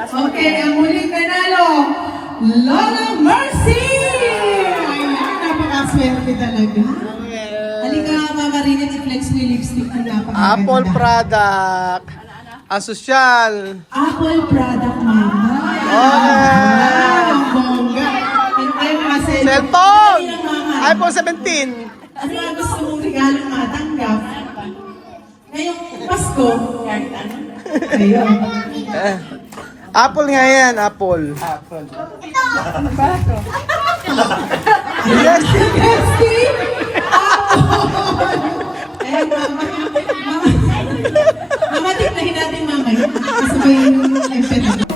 Okay, ang huling nanalo, Lola Mercy! Ayan, napakaswerte talaga. Halika, Mama Rina, i-flex mo yung lipstick ng napakaganda. Apple product. Asosyal. Apple product, Mama. Okay. Ang bongga. Hindi kasi. Cellphone. Ano yung Mama? iPhone 17. Ano ang gusto mong regalong matanggap? Ngayong Pasko. Ayun. Apple nga yan, Apple. Yes. Bestie! Apple! Ayan, Mama. Mama, tignahin natin mamaya. Kasabay yung empathy.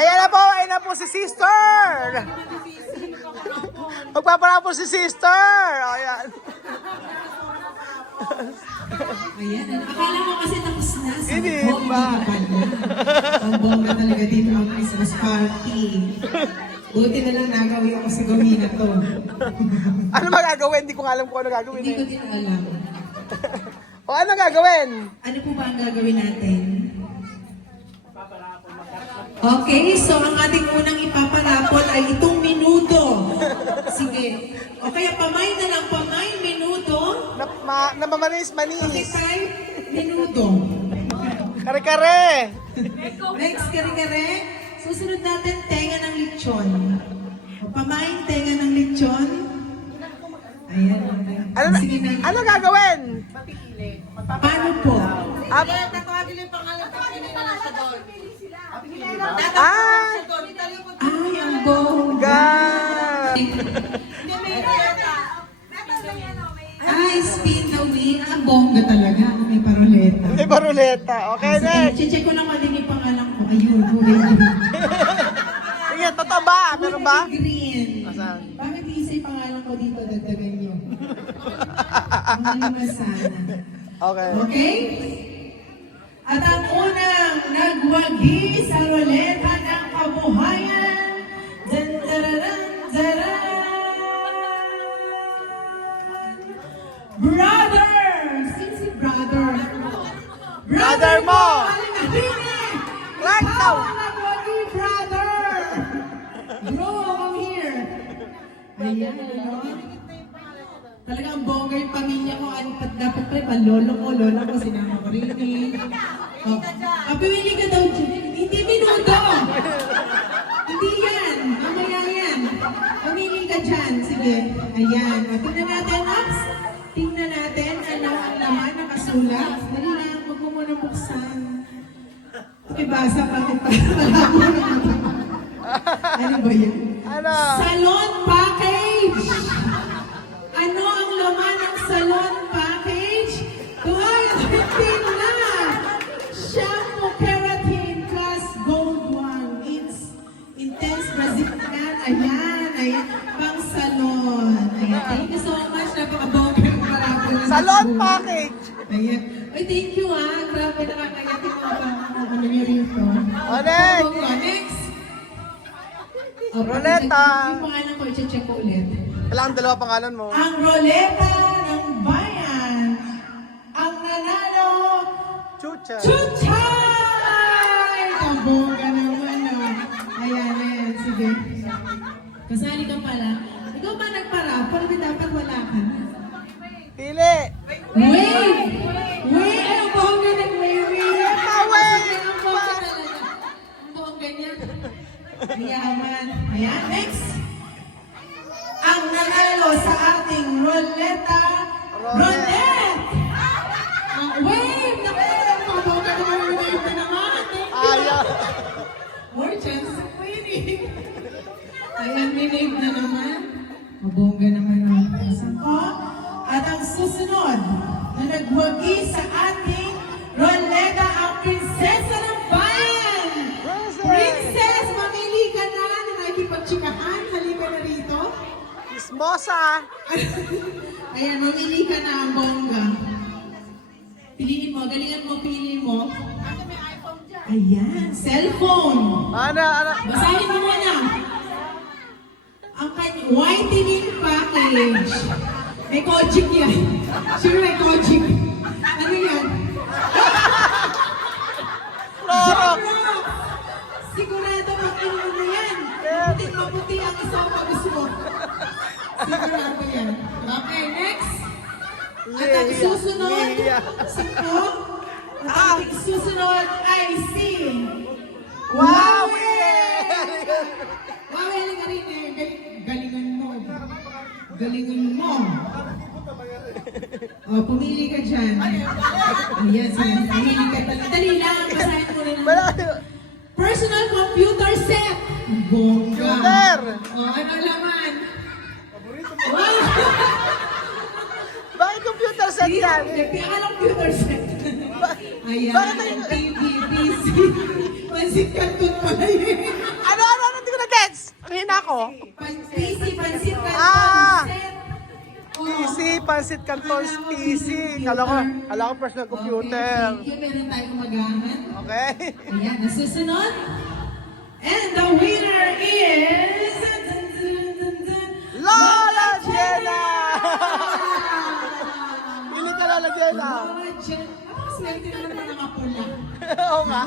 Ayan na po si sister. Magpaparapol si sister. Ayan. Ayan, akala mo kasi tapos na. Hindi ba? Ang bongga talaga dito ang Christmas party. Buti na lang nagawin ako sa gawin na to. Ano magagawin? Hindi ko nga alam kung ano gagawin. Hindi ko din alam. O ano gagawin? Ano po ba ang gagawin natin? Okay, so ang ating unang ipaparapol ay itong minuto. Sige. O kaya pamay na lang, pamay, minuto. Namamanis-manis. Okay, type, minuto. Kare-kare. Next, kare-kare. Susunod natin, tenga ng lechon. O, pamay, tenga ng lechon. Ayan. Sige na. Ano gagawin? Paano po? Ay, ang bongga. Ay, spin the wheel. Ang bongga talaga. May paroleta. May baruleta. Okay, next. Check ko lang kung ano yung pangalan ko. Ayun, kulay green. Sige, totoo ba? Meron ba? Kulay green. Asan? Bakit isa yung pangalan ko dito? Dagdagan nyo. Ang sana. Okay. Okay? At ang unang nagwagi sa roleta ng kabuhayan. Dantararan, daran! Brother! Sino si brother? Brother mo! Right Right now! Nagwagi, brother! Bro, come here. Ayan, ano? Talagang bongga yung pamilya ko. Ano pa dapat pa lolo ko, lola ko, sinama ko rin eh. Oh. Pili ka daw dyan. Hindi minuto! Hindi yan. Mamaya yan. Pamili ka dyan. Sige. Ayan. O, tingnan natin, Ops. Tingnan natin. Ano ang laman nakasulat. Dali lang. Huwag mo muna buksan. Ibasa pa kita. Ano ba yan? Ano? Salon package! Ano ang laman ng salon package? 215 na! Shampoo Keratin Plus Gold 1. It's intense Brazilian. Ayan, ayan. Pang salon. Ayan. Thank you so much. Napaka-bongga ng marami. Salon package. Ayan. Ay, thank you Grabe nakakayat yung mga ano nyo rito. Next. Next. Roleta. Yung pangalan ko, i-check ko ulit. Kailangan dalawa pangalan mo. Ang roleta ng bayan. Ang nanalo, Chucha. Chuchay! Ang bongga naman, Ayan, ayan. Sige. Kasali ka pala. Ikaw ba nagparapol? Dapat wala ka na. Pili. Wait! Wait! Ang bongga nag-wave! Wait! Ang bongga talaga. Ang bongga niya. Mayaman. Ayan, next. Ang nanalo sa ating roleta, Ronet! Ang wave! Naku, mga bongga naman yung wave na naman. Ayaw. More chances of winning. Ayan, may wave na naman. Mabongga naman ang pasang ko. At ang susunod na nagwagi sa ating roleta ang prinsesa ng bayan! Princess, mamili ka na na nakikipagtsikahan. Halika na rito. Ismosa. Ayan, mamili ka na ang bongga. Piliin Pili mo, galingan mo, pili mo. Ayan, cellphone. Ano? Basahin mo muna. Ang whitening package. May Kojic yan. Sure may Kojic. Ano yan? Clorox. Clorox! Sigurado mag-inom mo yan. Puti ang esophagus mo. Sigurado yan. Okay, next. At ang susunod, sino? At ang ating susunod ay si... Wow! Wow, halika rin eh. Galingan mo. Galingan mo. O, pumili ka dyan. Ayan, sige. Pumili ka. Dali lang, basahin mo rin. Personal computer set. Bongga. Computer. O, ano laman? Wow! Bakit computer set yan? Kaya computer set. Ayan, Bakit tayo- TV, PC. Pansit kanton pala yun. Ano? Hindi ko na-gets. Ang hina ko. PC, pansit kanton Ah! set. O, PC, Pansit Canton's PC. Kala ko personal computer. Okay, thank you. Meron tayong magahan. Okay? Ayan, nasusunod. And the winner is... Lola Jenna! Pili ka Lola Jenna. Lola Jenna. Ang swerte na naman nakapula. Oo nga.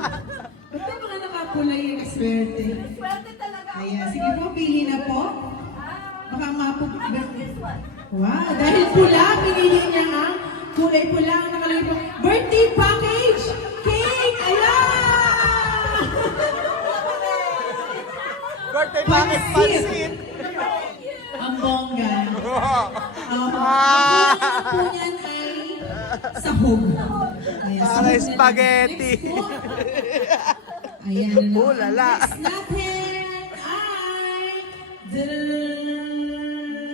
Ba't na mga nakapula yung swerte? Swerte talaga. Ayan, sige po, pili na po. Baka Wow, dahil pula, pinili niya ang kulay pula ang nakalagay po. Birthday package! Cake! Ayan! Birthday package Pansit. Ang bongga. Ang Ah! kulang po niyan ay sahog. Ayan, Para sahog na lang. spaghetti. Next po. Ayan na Oh, lala. Next natin ay...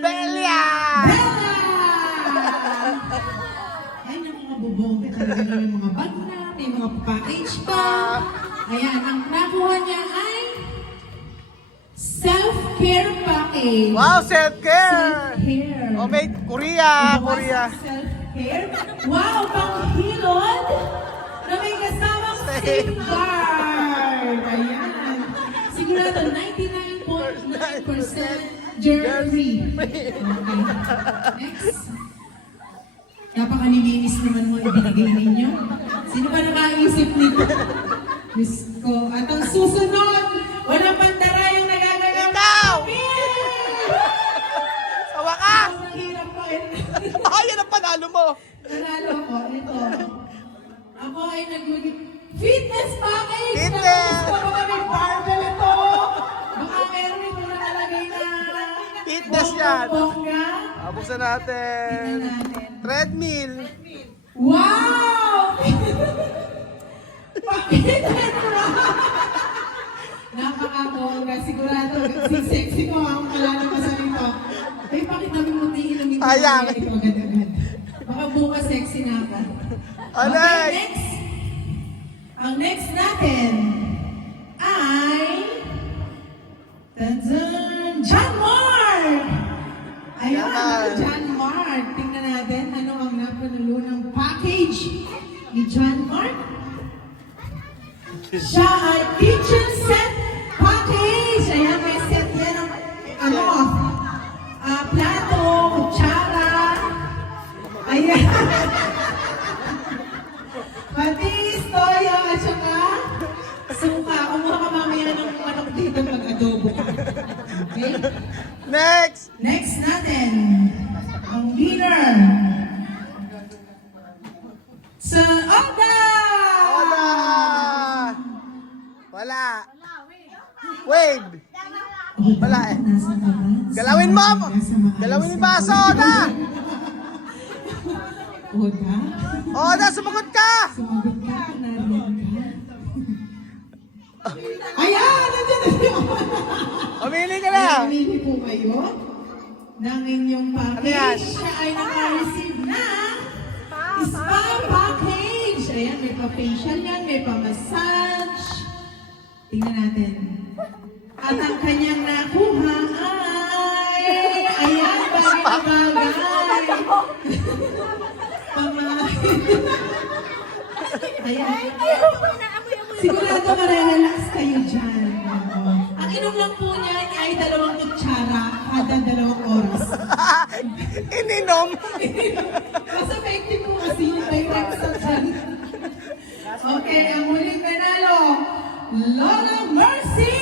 Belia! Bella! Ayan yung mga bubongga talaga na yung mga bag na, may mga package pa. Ayan, ang nakuha niya ay self-care package. Wow, self-care! Self-care. Oh, may Korea. Self-care. Wow, panghilod na may kasamang safeguard. Ayan. Sigurado 99.9% germ-free. Okay. Next. Napakanilinis naman mo ibinigay ninyo. Sino ba nakaisip nito? Diyos ko. At ang susunod, walang pandarayang nagaganap. Ikaw! Sa wakas! Ang hirap pa eh. Yan ang panalo mo. Nanalo ko, ito. Ako ay fitness package! Fitness! Gusto ko kami barbell ito! Baka meron ito nakalagay na... Fitness yan. Bongga. Buksan Tingnan natin. natin. Treadmill. Wow! Fitness rock! Napaka-bongga. Sigurado, si sexy ko ang malalabas sa nito. Ay, bakit namin muntiin namin Sayang. ito agad-agad? Baka bukas sexy na ako. Alay! next. Ang next natin ay... Tanzan! John Mark! Ayun, Yan. John Mark. Tingnan natin ano ang napanulo ng package ni John Mark. Siya ay kitchen set package. Ayan, may set yan ng plato, kutsara. Ayan. Pati toyo at saka suka. Kumuha ka mamaya ng manok dito pag-adobo ka. Okay? Next! Next natin, ang winner. Sa Oda! Wala! Wala! Wave! Wala eh. Nasa baba. Galawin mo! Nasa maayos Galawin yung na baso, po. Oda! Oda? Oda, sumagot ka! Sumagot ka, narinig ka. Ayan! Nandiyan na si Oda! Pumili ka na! Namili po kayo ng inyong Ano yan? package. Siya ay naka-receive ng spa package. Ayan, may pa-facial yan, may pa-massage. Tingnan natin. At ang kanyang nakuha ay... Ayan, bagay na bagay. Ayan. Sigurado marerelax kayo dyan. Oo. Ang inom lang po niyan ay 2 kutsara kada 2 oras. Ininom. Mas effective po kasi yung direct sa dyan. Okay, ang huling nanalo, Lola Mercy!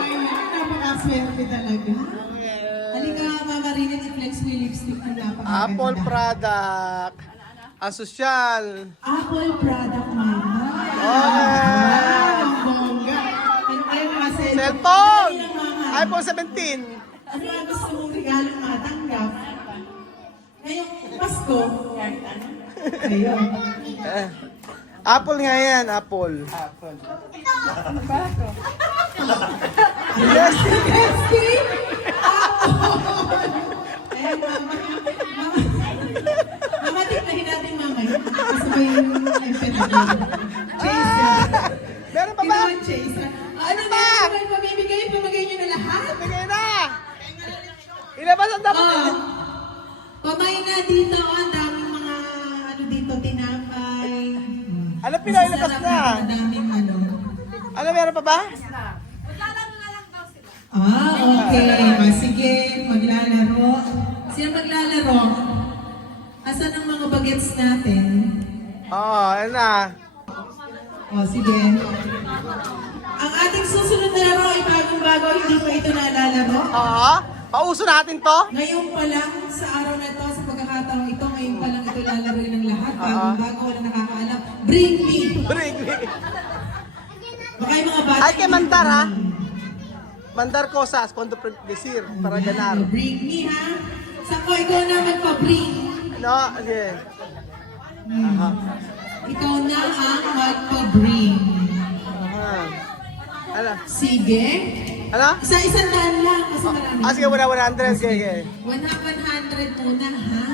Ayan, napakaswerte talaga. Halika, Mama Rinit, i-flex mo yung lipstick na napakaganda. Apple product. Asosyal. Apple product, Mama. Okay. Ang bongga. Ano kayo mga Cellphone. Ano kayo, Mama? iPhone 17. Ano ang gusto mong regalong matanggap? Ngayong Pasko. Ayun. Apple nga yan, Apple. Yes. Testy! Apple! Ayan, Mama. Mama, tignahin natin, Mama. Kasabay yung empathy. Chase. Meron pa ba? Kailangan chase. Ano pa? na? Pamimigay nyo na lahat? Bigay na. Ilabas ang dapat. Oh, pamay na dito. Ang daming mga, ano dito, tinapay. Ano pinailabas Masarap na? Ang daming ano. Ano, meron pa ba? Okay. Sige, maglalaro. Sino maglalaro? Asan ang mga bagets natin? Oo, ayun na. Sige. Ang ating susunod na laro ay bagong-bago, hindi pa ito nalalaro. Oo. Pauso natin to. Ngayon pa lang, sa araw na ito, sa pagkakataong ito, ngayon pa lang ito lalaroin ng lahat. Bagong-bago, wala nakakaalam. Bring me! Bring me. Baka yung mga bata. Ay, kay Mandar, ha? Mandar Cosas, Condo Desir, para ganar. Bring me, ha? Saan ko ikaw na magpa-bring? No, sige. Aha. Ikaw na ang magpa-bring. Aha. Ano? Sige. Ano? Isa-isang daan lang kasi marami. Sige, 100. Sige. 100 muna, ha?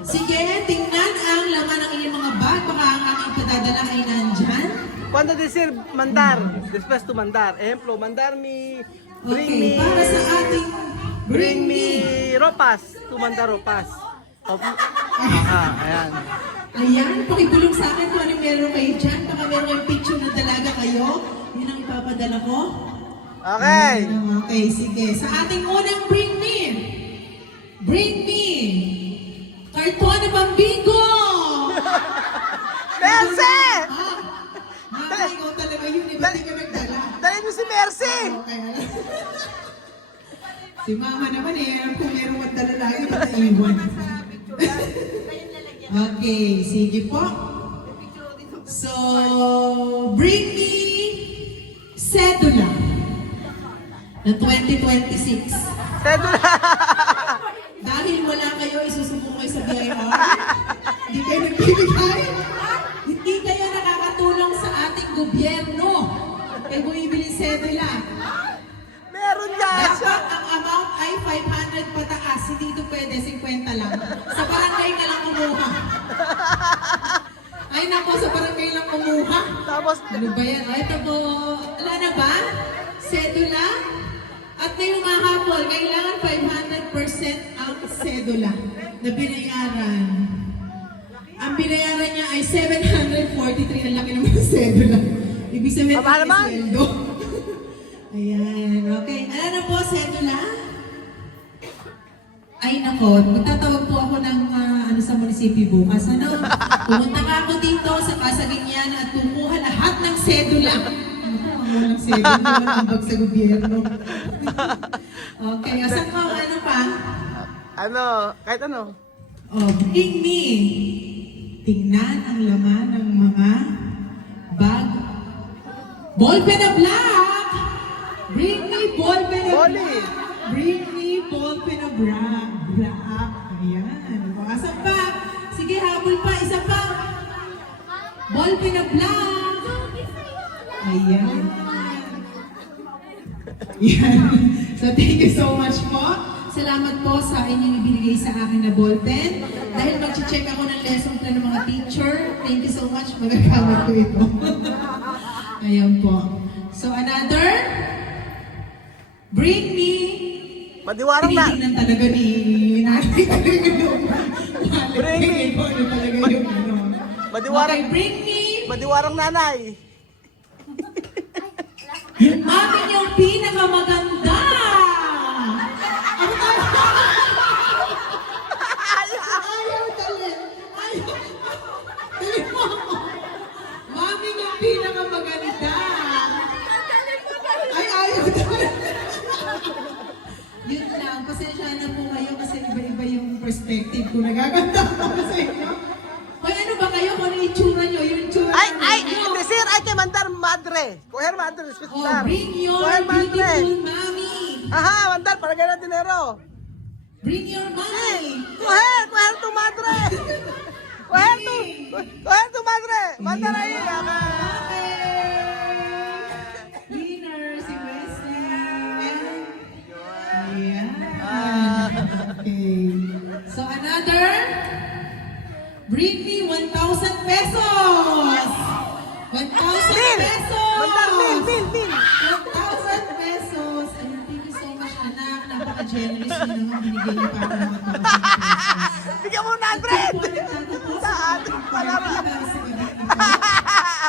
Sige, tingnan ang laman ng inyong mga bag. Baka ang aking patadala ay nandyan. Condo Desir, Mandar. Después to Mandar. Ejemplo, mandar mi... Bring Okay, me... para sa ating Bring me ropas. To mandar ropas. Ayan. Ayan, pakibulong sa akin kung ano meron kayo dyan. Baka meron kayong picture na dalaga kayo. Yun ang ipapadala ko. Okay. Okay, sige. Sa ating unang bring me. Bring me. Karton na Bambingo. Mercy! Mama, ikaw talaga yun. Ba't di ka nagdala? Dali mo si Mercy! Okay. Si Mama naman alam kung meron kang dala lagi na naiwan. Okay, sige po. So, bring me cedula na 2026. Cedula! Dahil wala kayo, isusumbong kayo sa BIR. Hindi kayo nagbibigay. Hindi kayo nakakatulong sa ating gobyerno. Kaya bumibili cedula. Meron nga siya! Dapat ang amount ay 500 pataas. Hindi ito pwede, 50 lang. Sa barangay ka lang kumuha. Ay nako, sa barangay lang kumuha. Tapos, Ano ba yan? O, ito po. Wala na ba? Sedula? At ngayong mahapon, kailangan 500% ang sedula na binayaran. Ang binayaran niya ay 743. Ang laki naman ng sedula. Ibig sabihin, Mababa naman. sweldo. Ayan, okay. Ano na po, sedula? Ay nako, magtatawag po ako ng ano sa munisipyo bukas. Ano? Pumunta ka ako dito sa Kasaginyan at kumuha lahat ng sedula. Walang sedula, ambag sa gobyerno. Okay, asan ko ano pa? ano, kahit ano. Oh, bring me. Tingnan ang laman ng mga bag. Ballpen na black! Bring me ballpen na Bolly. black! Bring me ballpen na black. Ayan. O, asan pa? Sige, habol pa. Isa pa. Ballpen na black. Ayan. Yan. So, thank you so much po. Salamat po sa inyong ibinigay sa akin na ballpen. Dahil mag-check ako ng lesson plan ng mga teacher. Thank you so much. Magagamit ko ito. Ayan po. So, another. Bring me. Madiwarang na. Tinitingnan talaga ni nanay talaga yung Bring me. Ano talaga yung ano. Madiwarang. Okay, bring me Madiwarang nanay. Yung amin yung pinakamaganda! Ayaw dali! Ayaw! Dali mo! Mami yung pinakamaganda! Ay, ayaw dali! Yun lang, pasensya na po kayo kasi iba-iba yung perspective ko. Nagaganda ko sa inyo. Hoy, ano ba kayo? Kung ano yung itsura nyo? Yung itsura nyo. Desir, ay kay mandar madre. Coger madre, Oh, hospital. bring your Coger madre. beautiful mommy. Aha, mandar, para ganun dinero. Bring your mommy. Coger tu madre. Coger tu madre. Mandar ahí. Winner, si Wesley. Ayan. Okay. So another, bring me 1,000 pesos. 1,000 pesos. Mandar, mil. 1,000 pesos. And thank you so much, anak. Napaka-generous nyo naman. Binigay niyo pa ako ng 1,000 pesos. Bigyan mo 100. Saan? Wala ba?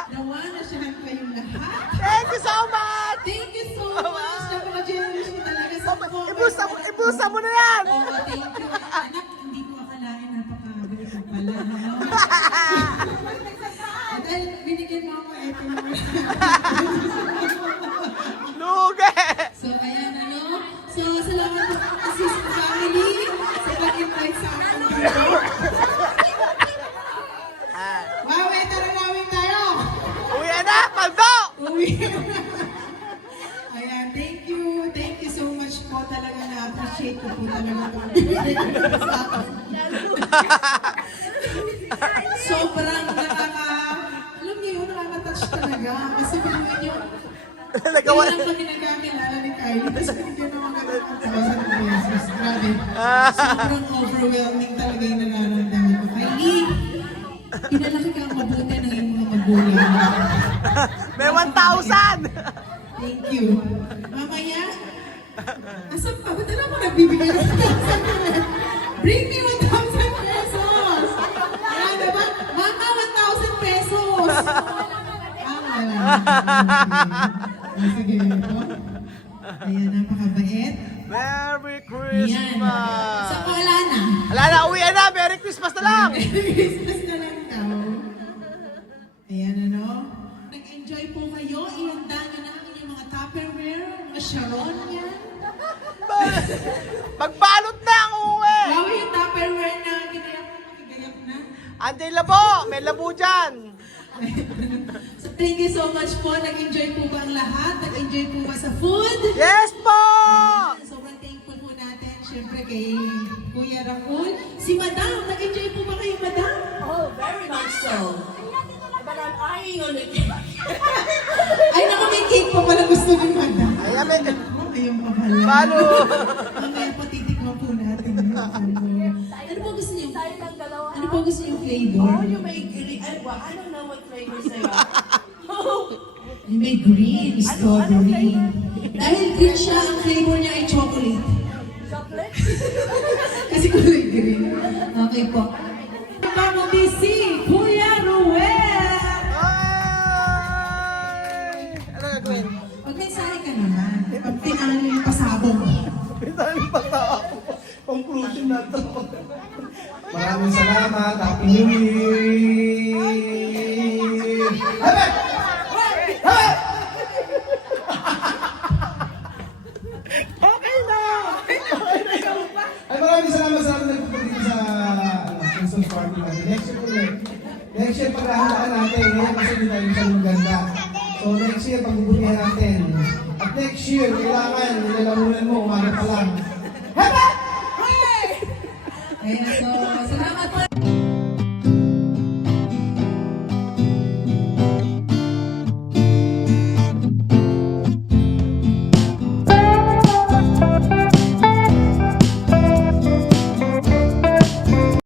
Nawa na siya kayong lahat. Thank you so much. Thank you so much. Napaka-generous niyo talaga sa mga. Ibusa mo na yan. Oo, thank you. Anak, hindi ko akalain napakabait ko pala. No? Dahil binigyan mo ako ito. Luge. So, ayan, ano? So, salamat po kasi sa family sa pag-invite sa akin dito. Wawe, tara namin tayo! Uwi na, paldo. Uwi. Ayan, thank you. Thank you so much po. Talaga na-appreciate ko po talaga po. Sa akin. Sobrang alam niyo yun, nakaka-touch talaga. Kasi binuhin niyo, Nagawa. hindi lang kami nagkakilala ni Kylie. Tapos binigyan naman kami ng 1,000 pesos. Grabe. Sobrang overwhelming talaga yung nararamdaman ko. Kylie, pinalaki ka ang mabuti ng iyong mga magulang. May 1,000. Thank you. Mamaya, asan pa? Ba't na ako nagbibigay ng 1,000? Bring me 1,000 pesos! Ayan, diba? Mama, 1,000 pesos! Wala. Sige, ito. Ayan, napakabait. Merry Ayan. Christmas. So, wala na. Wala na, uwi na. Merry Christmas na lang. Merry Christmas na lang daw. Ayan, ano? Nag-enjoy po kayo. Ihanda nyo na ang inyong mga Tupperware, mga Sharon yan. Magbalot na ang uwi. Wow, yung Tupperware na ginayak na, makigayak na. Andiyan labo. May labo dyan. So, thank you so much po. Nag-enjoy po ba ang lahat? Nag-enjoy po ba sa food? Yes po. Ayan, sobrang thankful po natin. Siyempre kay Kuya Raul. Si Madam, nag-enjoy po ba kayo, Madam? Oh, very much so. But I'm eyeing on it. Ay, naku, may cake pa pala gusto ni Madam. Ay, amen. Oh, ayun pa pala. Palo. Mamaya patitikman po natin. Ano po gusto niyo? Tayo ng dalawa. Ano po gusto niyo flavor? Oh, you may green. I don't know what flavors they are. Yung may green, strawberry. Dahil green siya, ang flavor niya ay chocolate. Chocolate? Kasi kulay green. Okay po. Vamos busy, Kuya Ruel! Ay. Ano gagawin? Pag may sahi ka naman, pag tinalo yung pasabong. Pinali pa tao. Conclusion na to. Maraming salamat. Happy New Year! Happy! Happy! Okay na. Ay, maraming salamat sa ating nagpupunta dito sa Christmas party natin. Next year ulit. Next year, pagkahandaan natin. Ngayon kasi hindi tayo sa ganda. So, next year, pagbubutihan natin. At next year, kailangan nilalamunan mo, umaga pa lang. Happy! Ayan, so, salamat po.